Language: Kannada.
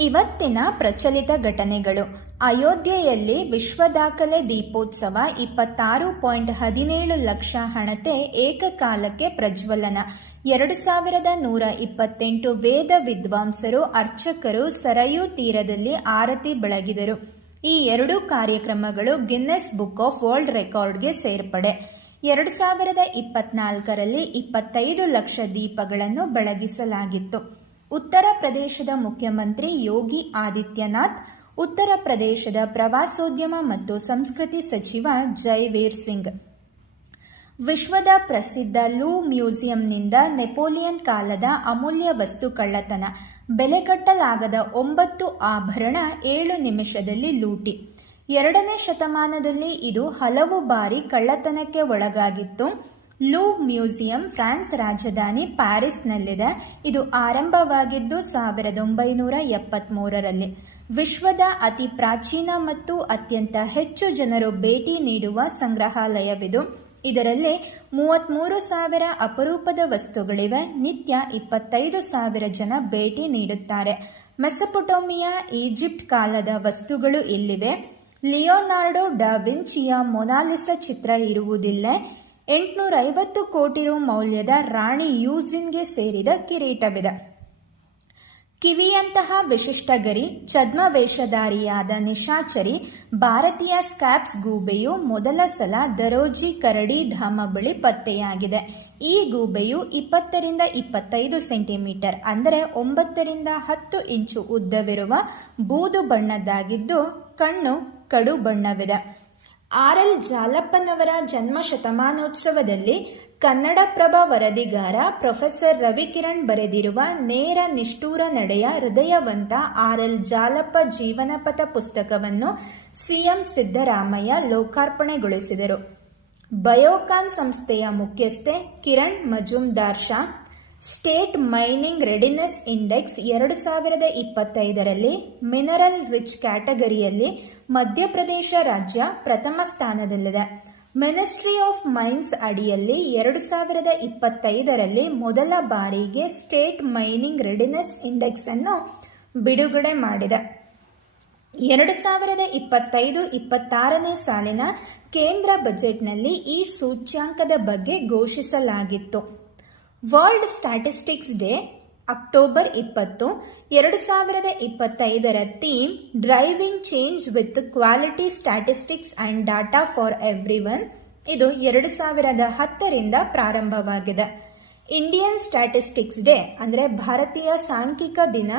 ಇವತ್ತಿನ ಪ್ರಚಲಿತ ಘಟನೆಗಳು. ಅಯೋಧ್ಯೆಯಲ್ಲಿ ವಿಶ್ವ ದಾಖಲೆ ದೀಪೋತ್ಸವ ಇಪ್ಪತ್ತಾರು ಪಾಯಿಂಟ್ ಹದಿನೇಳು ಲಕ್ಷ ಹಣತೆ ಏಕಕಾಲಕ್ಕೆ ಪ್ರಜ್ವಲನ. ಎರಡು ಸಾವಿರದ ನೂರ ಇಪ್ಪತ್ತೆಂಟು ವೇದ ವಿದ್ವಾಂಸರು, ಅರ್ಚಕರು ಸರಯೂ ತೀರದಲ್ಲಿ ಆರತಿ ಬೆಳಗಿದರು. ಈ ಎರಡೂ ಕಾರ್ಯಕ್ರಮಗಳು ಗಿನ್ನೆಸ್ ಬುಕ್ ಆಫ್ ವರ್ಲ್ಡ್ ರೆಕಾರ್ಡ್ಗೆ ಸೇರ್ಪಡೆ. ಎರಡು ಸಾವಿರದ ಇಪ್ಪತ್ನಾಲ್ಕರಲ್ಲಿ ಇಪ್ಪತ್ತೈದು ಲಕ್ಷ ದೀಪಗಳನ್ನು ಬೆಳಗಿಸಲಾಗಿತ್ತು. ಉತ್ತರ ಪ್ರದೇಶದ ಮುಖ್ಯಮಂತ್ರಿ ಯೋಗಿ ಆದಿತ್ಯನಾಥ್, ಉತ್ತರ ಪ್ರದೇಶದ ಪ್ರವಾಸೋದ್ಯಮ ಮತ್ತು ಸಂಸ್ಕೃತಿ ಸಚಿವ ಜೈವೀರ್ ಸಿಂಗ್. ವಿಶ್ವದ ಪ್ರಸಿದ್ಧ ಲೂ ಮ್ಯೂಸಿಯಂನಿಂದ ನೆಪೋಲಿಯನ್ ಕಾಲದ ಅಮೂಲ್ಯ ವಸ್ತು ಕಳ್ಳತನ ಬೆಲೆ ಕಟ್ಟಲಾಗದ ಒಂಬತ್ತು ಆಭರಣ ಏಳು ನಿಮಿಷದಲ್ಲಿ ಲೂಟಿ. ಎರಡನೇ ಶತಮಾನದಲ್ಲಿ ಇದು ಹಲವು ಬಾರಿ ಕಳ್ಳತನಕ್ಕೆ ಒಳಗಾಗಿತ್ತು. ಲೂವ್ ಮ್ಯೂಸಿಯಂ ಫ್ರಾನ್ಸ್ ರಾಜಧಾನಿ ಪ್ಯಾರಿಸ್ನಲ್ಲಿದೆ. ಇದು ಆರಂಭವಾಗಿದ್ದು ಸಾವಿರದ ಒಂಬೈನೂರ ಎಪ್ಪತ್ತ್ಮೂರರಲ್ಲಿ ವಿಶ್ವದ ಅತಿ ಪ್ರಾಚೀನ ಮತ್ತು ಅತ್ಯಂತ ಹೆಚ್ಚು ಜನರು ಭೇಟಿ ನೀಡುವ ಸಂಗ್ರಹಾಲಯವಿದು. ಇದರಲ್ಲಿ ಮೂವತ್ತ್ಮೂರು ಸಾವಿರ ಅಪರೂಪದ ವಸ್ತುಗಳಿವೆ. ನಿತ್ಯ ಇಪ್ಪತ್ತೈದು ಸಾವಿರ ಜನ ಭೇಟಿ ನೀಡುತ್ತಾರೆ. ಮೆಸಪೊಟೋಮಿಯಾ ಈಜಿಪ್ಟ್ ಕಾಲದ ವಸ್ತುಗಳು ಇಲ್ಲಿವೆ. ಲಿಯೋನಾರ್ಡೋ ಡಾ ವಿಂಚಿಯ ಮೊನಾಲಿಸ ಚಿತ್ರ ಇರುವುದಿಲ್ಲ. ಎಂಟುನೂರ ಐವತ್ತು ಕೋಟಿ ರು ಮೌಲ್ಯದ ರಾಣಿ ಯೂಜಿನ್ಗೆ ಸೇರಿದ ಕಿರೀಟವಿದೆ. ಕಿವಿಯಂತಹ ವಿಶಿಷ್ಟ ಗರಿ ಛದ್ಮವೇಷಧಾರಿಯಾದ ನಿಶಾಚರಿ, ಭಾರತೀಯ ಸ್ಕ್ಯಾಪ್ಸ್ ಗೂಬೆಯು ಮೊದಲ ಸಲ ದರೋಜಿ ಕರಡಿ ಧಾಮ ಬಳಿ ಪತ್ತೆಯಾಗಿದೆ. ಈ ಗೂಬೆಯು ಇಪ್ಪತ್ತರಿಂದ ಇಪ್ಪತ್ತೈದು ಸೆಂಟಿಮೀಟರ್, ಅಂದರೆ ಒಂಬತ್ತರಿಂದ ಹತ್ತು ಇಂಚು ಉದ್ದವಿರುವ ಬೂದು ಬಣ್ಣದ್ದಾಗಿದ್ದು ಕಣ್ಣು ಕಡು ಬಣ್ಣವಿದೆ. ಆರ್ ಎಲ್ ಜಾಲಪ್ಪನವರ ಜನ್ಮ ಶತಮಾನೋತ್ಸವದಲ್ಲಿ ಕನ್ನಡಪ್ರಭ ವರದಿಗಾರ ಪ್ರೊಫೆಸರ್ ರವಿಕಿರಣ್ ಬರೆದಿರುವ ನೇರ ನಿಷ್ಠೂರ ನಡೆಯ ಹೃದಯವಂತ ಆರ್ ಎಲ್ ಜಾಲಪ್ಪ ಜೀವನಪಥ ಪುಸ್ತಕವನ್ನು ಸಿಎಂ ಸಿದ್ದರಾಮಯ್ಯ ಲೋಕಾರ್ಪಣೆಗೊಳಿಸಿದರು. ಬಯೋಕಾನ್ ಸಂಸ್ಥೆಯ ಮುಖ್ಯಸ್ಥೆ Kiran Mazumdar Shaw state mining readiness index ಎರಡು ಸಾವಿರದ ಇಪ್ಪತ್ತೈದರಲ್ಲಿ ಮಿನರಲ್ ರಿಚ್ ಕ್ಯಾಟಗರಿಯಲ್ಲಿ ಮಧ್ಯಪ್ರದೇಶ ರಾಜ್ಯ ಪ್ರಥಮ ಸ್ಥಾನದಲ್ಲಿದೆ. ಮಿನಿಸ್ಟ್ರಿ ಆಫ್ ಮೈನ್ಸ್ ಅಡಿಯಲ್ಲಿ ಎರಡು ಸಾವಿರದ ಇಪ್ಪತ್ತೈದರಲ್ಲಿ ಮೊದಲ ಬಾರಿಗೆ ಸ್ಟೇಟ್ ಮೈನಿಂಗ್ ರೆಡಿನೆಸ್ ಇಂಡೆಕ್ಸ್ ಅನ್ನು ಬಿಡುಗಡೆ ಮಾಡಿದೆ. ಎರಡು ಸಾವಿರದ ಇಪ್ಪತ್ತೈದು ಇಪ್ಪತ್ತಾರನೇ ಸಾಲಿನ ಕೇಂದ್ರ ಬಜೆಟ್ನಲ್ಲಿ ಈ ಸೂಚ್ಯಾಂಕದ ಬಗ್ಗೆ ಘೋಷಿಸಲಾಗಿತ್ತು. ವರ್ಲ್ಡ್ ಸ್ಟ್ಯಾಟಿಸ್ಟಿಕ್ಸ್ ಡೇ, ಅಕ್ಟೋಬರ್ ಇಪ್ಪತ್ತು, ಎರಡು ಸಾವಿರದ ಇಪ್ಪತ್ತೈದರ theme driving change with quality statistics and data for everyone ಇದು ಎರಡು ಸಾವಿರದ ಹತ್ತರಿಂದ ಪ್ರಾರಂಭವಾಗಿದೆ. ಇಂಡಿಯನ್ ಸ್ಟ್ಯಾಟಿಸ್ಟಿಕ್ಸ್ ಡೇ ಅಂದರೆ ಭಾರತೀಯ ಸಾಂಖ್ಯಿಕ ದಿನ